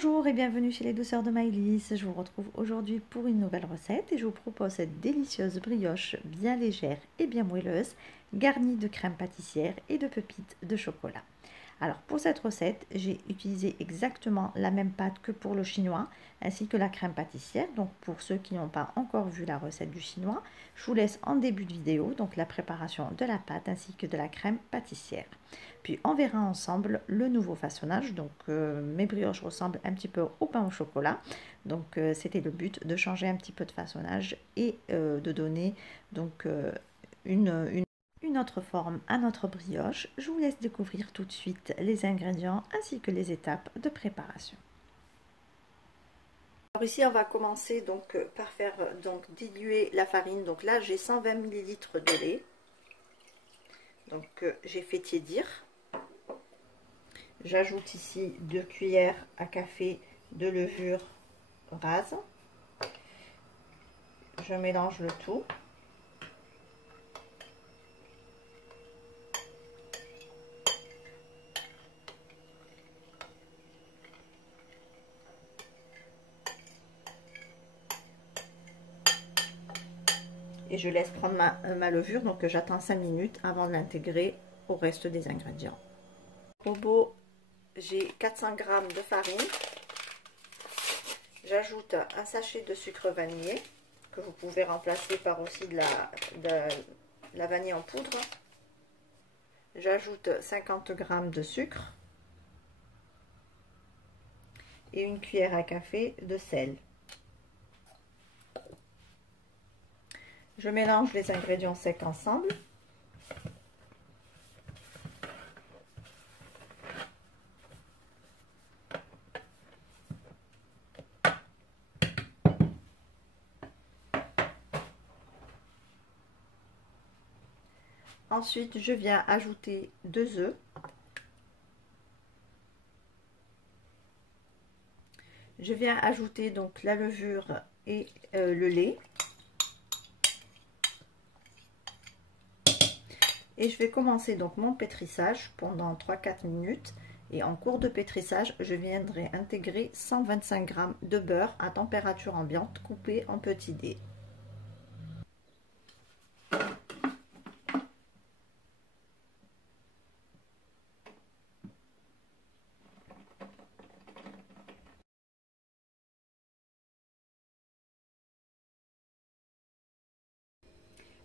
Bonjour et bienvenue chez les douceurs de Maëlys. Je vous retrouve aujourd'hui pour une nouvelle recette et je vous propose cette délicieuse brioche bien légère et bien moelleuse, garnie de crème pâtissière et de pépites de chocolat. Alors pour cette recette, j'ai utilisé exactement la même pâte que pour le chinois, ainsi que la crème pâtissière. Donc pour ceux qui n'ont pas encore vu la recette du chinois, je vous laisse en début de vidéo donc la préparation de la pâte ainsi que de la crème pâtissière. Puis on verra ensemble le nouveau façonnage. Donc mes brioches ressemblent un petit peu au pain au chocolat. Donc c'était le but de changer un petit peu de façonnage et de donner donc une autre forme à notre brioche. Je vous laisse découvrir tout de suite les ingrédients ainsi que les étapes de préparation. Alors ici on va commencer donc par faire diluer la farine. Donc là j'ai 120 ml de lait. Donc j'ai fait tiédir. J'ajoute ici 2 cuillères à café de levure rase. Je mélange le tout. Et je laisse prendre ma levure, donc j'attends 5 minutes avant de l'intégrer au reste des ingrédients. Au bol, j'ai 400 g de farine. J'ajoute un sachet de sucre vanillé, que vous pouvez remplacer par aussi de la vanille en poudre. J'ajoute 50 g de sucre et une cuillère à café de sel. Je mélange les ingrédients secs ensemble. Ensuite, je viens ajouter 2 œufs. Je viens ajouter donc la levure et le lait. Et je vais commencer donc mon pétrissage pendant 3-4 minutes. Et en cours de pétrissage, je viendrai intégrer 125 g de beurre à température ambiante coupé en petits dés.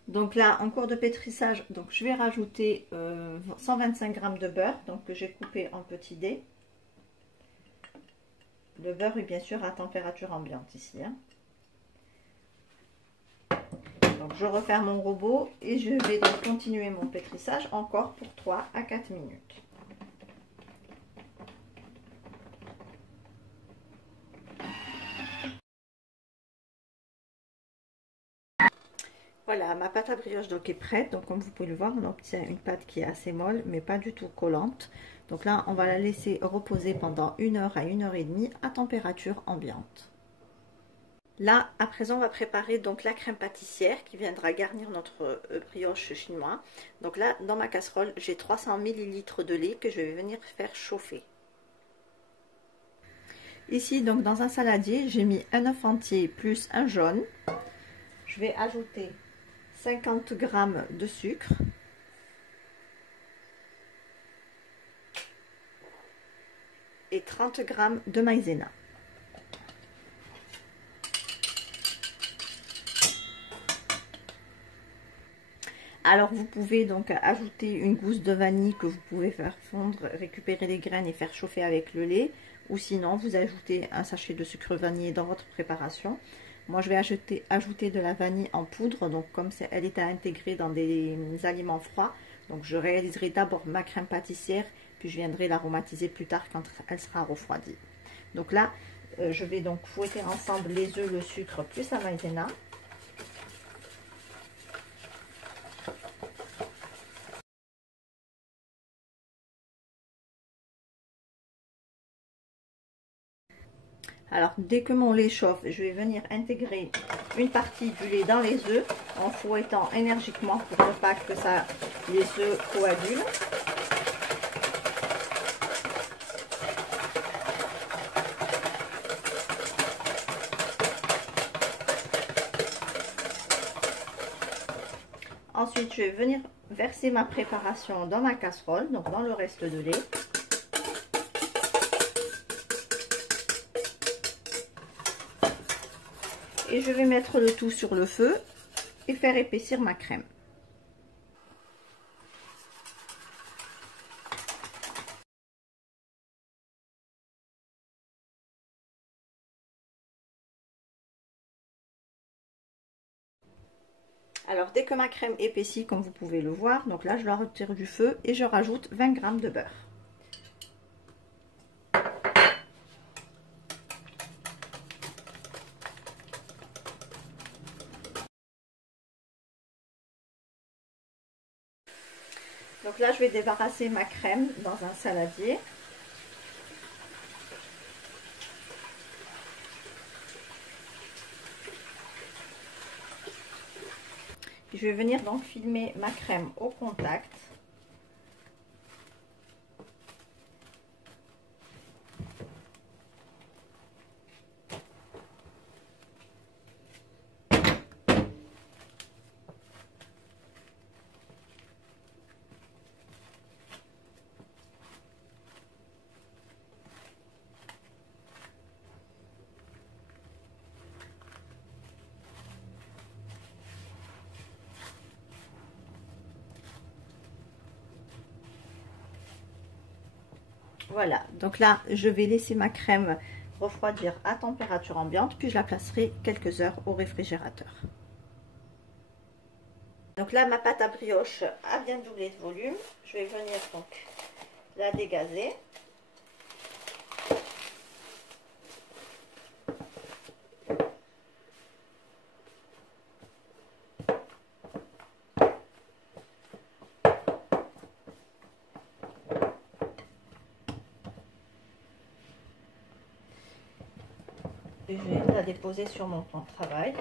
Donc là, en cours de pétrissage, donc je vais rajouter 125 g de beurre, donc que j'ai coupé en petits dés. Le beurre est bien sûr à température ambiante ici. Donc je referme mon robot et je vais donc continuer mon pétrissage encore pour 3 à 4 minutes. Voilà, ma pâte à brioche donc est prête. Donc comme vous pouvez le voir, on obtient une pâte qui est assez molle mais pas du tout collante. Donc là, on va la laisser reposer pendant 1 heure à 1 heure et demie à température ambiante. Là, à présent, on va préparer donc la crème pâtissière qui viendra garnir notre brioche chinoise. Donc là, dans ma casserole, j'ai 300 ml de lait que je vais venir faire chauffer. Ici, donc dans un saladier, j'ai mis un œuf entier plus un jaune. Je vais ajouter 50 g de sucre. Et 30 g de maïzena. Alors vous pouvez donc ajouter une gousse de vanille que vous pouvez faire fondre, récupérer les graines et faire chauffer avec le lait. Ou sinon vous ajoutez un sachet de sucre vanillé dans votre préparation. Moi je vais ajouter de la vanille en poudre, donc comme elle est à intégrer dans des aliments froids. Donc je réaliserai d'abord ma crème pâtissière, puis je viendrai l'aromatiser plus tard quand elle sera refroidie. Donc là, je vais donc fouetter ensemble les œufs, le sucre plus la maïzena. Alors dès que mon lait chauffe, je vais venir intégrer une partie du lait dans les œufs en fouettant énergiquement pour ne pas que les œufs coagulent. Ensuite, je vais venir verser ma préparation dans ma casserole, donc dans le reste de lait. Et je vais mettre le tout sur le feu et faire épaissir ma crème. Alors dès que ma crème épaissit, comme vous pouvez le voir, donc là je la retire du feu et je rajoute 20 g de beurre. Donc là je vais débarrasser ma crème dans un saladier. Je vais venir donc filmer ma crème au contact. Voilà, donc là je vais laisser ma crème refroidir à température ambiante, puis je la placerai quelques heures au réfrigérateur. Donc là ma pâte à brioche a bien doublé de volume, je vais venir donc la dégazer. Et je vais la déposer sur mon plan de travail.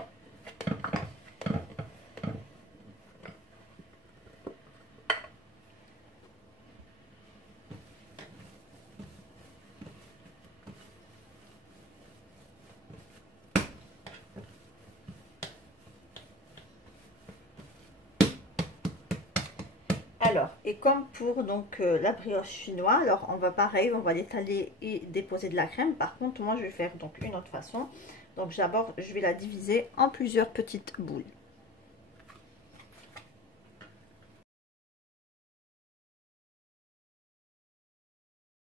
Alors, et comme pour donc la brioche chinoise, alors on va pareil, on va l'étaler et déposer de la crème. Par contre, moi je vais faire donc une autre façon. Donc d'abord, je vais la diviser en plusieurs petites boules.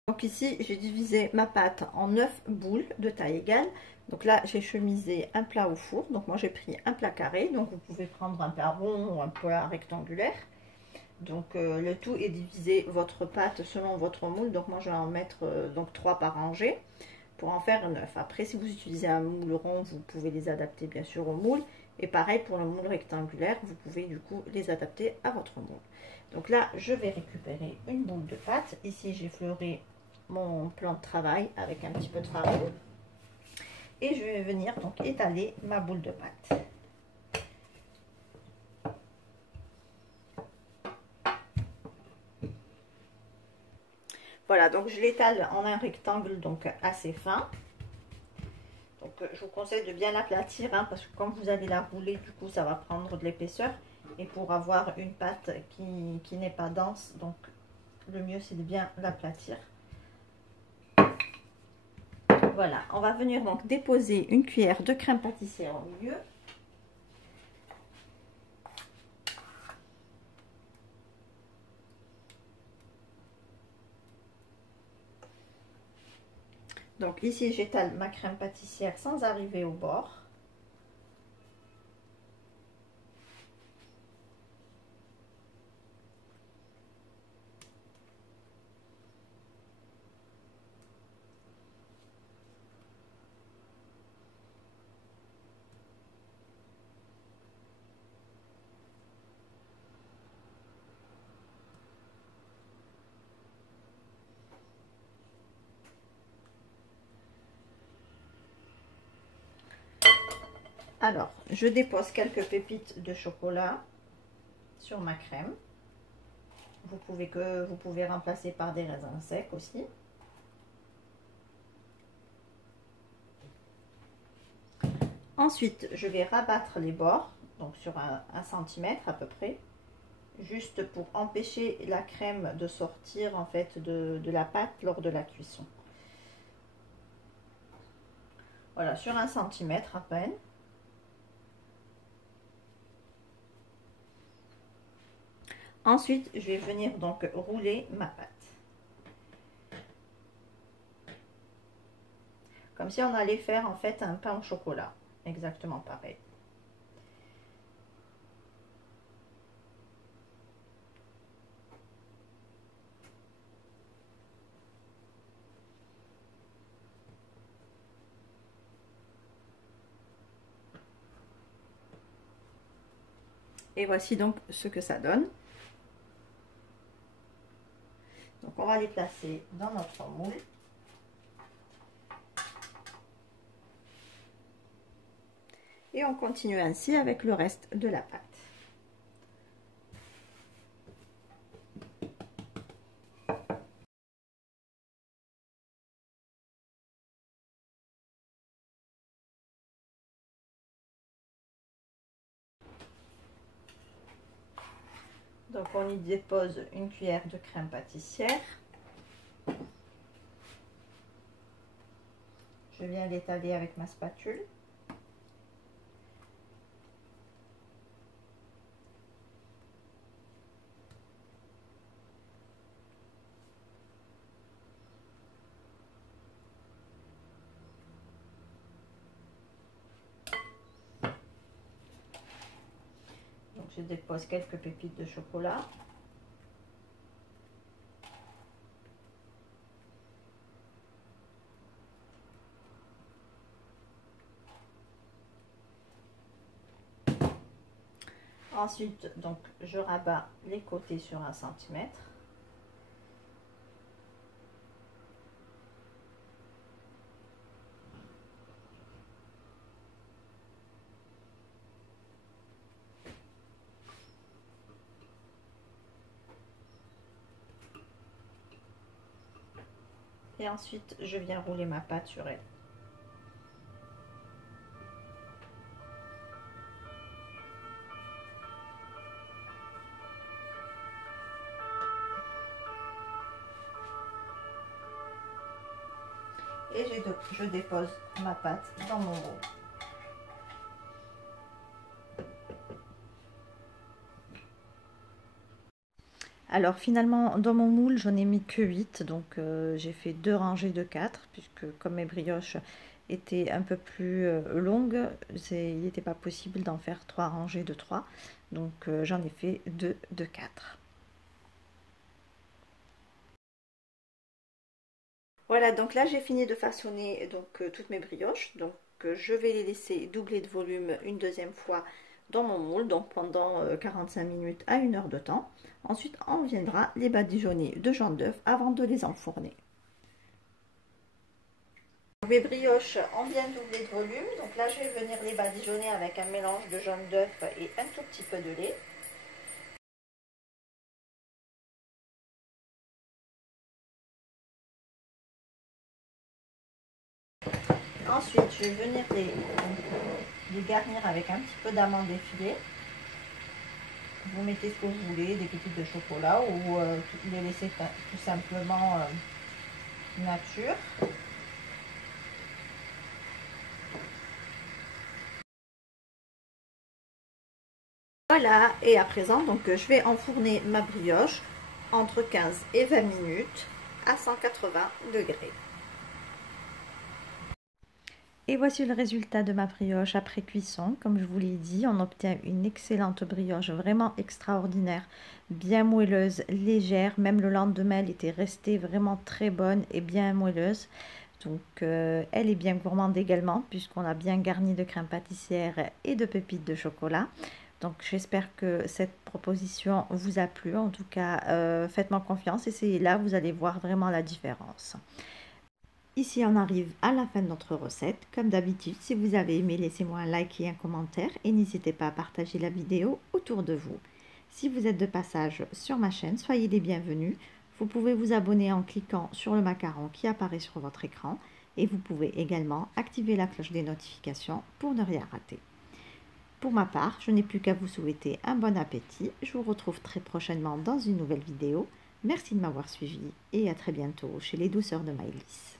Donc ici, j'ai divisé ma pâte en 9 boules de taille égale. Donc là, j'ai chemisé un plat au four. Donc moi, j'ai pris un plat carré. Donc vous pouvez prendre un plat rond ou un plat rectangulaire. Donc le tout est divisé votre pâte selon votre moule. Donc moi, je vais en mettre donc 3 par rangée pour en faire 9. Après, si vous utilisez un moule rond, vous pouvez les adapter bien sûr au moule. Et pareil pour le moule rectangulaire, vous pouvez du coup les adapter à votre moule. Donc là, je vais récupérer une boule de pâte. Ici, j'ai fleuré mon plan de travail avec un petit peu de farine et je vais venir donc étaler ma boule de pâte. Voilà, donc je l'étale en un rectangle donc assez fin. Donc je vous conseille de bien l'aplatir hein, parce que quand vous allez la rouler, du coup ça va prendre de l'épaisseur et pour avoir une pâte qui n'est pas dense, donc le mieux c'est de bien l'aplatir. Voilà, on va venir donc déposer une cuillère de crème pâtissière au milieu. Donc ici, j'étale ma crème pâtissière sans arriver au bord. Alors, je dépose quelques pépites de chocolat sur ma crème. Vous pouvez remplacer par des raisins secs aussi. Ensuite, je vais rabattre les bords, donc sur un centimètre à peu près. juste pour empêcher la crème de sortir en fait de la pâte lors de la cuisson. Voilà, sur 1 centimètre à peine. Ensuite, je vais venir donc rouler ma pâte. Comme si on allait faire en fait un pain au chocolat. Exactement pareil. Et voici donc ce que ça donne. Donc on va les placer dans notre moule. Et on continue ainsi avec le reste de la pâte. Donc on y dépose une cuillère de crème pâtissière. Je viens l'étaler avec ma spatule. Donc je dépose quelques pépites de chocolat. Ensuite, donc, je rabats les côtés sur 1 centimètre. Et ensuite, je viens rouler ma pâte sur elle. Et je dépose ma pâte dans mon moule. Alors finalement dans mon moule j'en ai mis que 8, donc j'ai fait 2 rangées de 4 puisque comme mes brioches étaient un peu plus longues, il n'était pas possible d'en faire 3 rangées de 3, donc j'en ai fait 2 de 4. Voilà, donc là j'ai fini de façonner donc toutes mes brioches, donc je vais les laisser doubler de volume une deuxième fois dans mon moule, donc pendant 45 minutes à 1 heure de temps. Ensuite on viendra les badigeonner de jaune d'œuf avant de les enfourner. Mes brioches ont bien doublé de volume, donc là je vais venir les badigeonner avec un mélange de jaune d'œuf et un tout petit peu de lait. Ensuite, je vais venir les garnir avec un petit peu d'amandes effilées. Vous mettez ce que vous voulez, des pépites de chocolat ou les laisser tout simplement nature. Voilà, et à présent, donc je vais enfourner ma brioche entre 15 et 20 minutes à 180 degrés. Et voici le résultat de ma brioche après cuisson. Comme je vous l'ai dit, on obtient une excellente brioche, vraiment extraordinaire, bien moelleuse, légère. Même le lendemain, elle était restée vraiment très bonne et bien moelleuse. Donc elle est bien gourmande également, puisqu'on a bien garni de crème pâtissière et de pépites de chocolat. Donc j'espère que cette proposition vous a plu. En tout cas, faites-moi confiance, essayez-la, vous allez voir vraiment la différence. Ici, on arrive à la fin de notre recette. Comme d'habitude, si vous avez aimé, laissez-moi un like et un commentaire et n'hésitez pas à partager la vidéo autour de vous. Si vous êtes de passage sur ma chaîne, soyez les bienvenus. Vous pouvez vous abonner en cliquant sur le macaron qui apparaît sur votre écran et vous pouvez également activer la cloche des notifications pour ne rien rater. Pour ma part, je n'ai plus qu'à vous souhaiter un bon appétit. Je vous retrouve très prochainement dans une nouvelle vidéo. Merci de m'avoir suivi et à très bientôt chez les douceurs de Maëlys.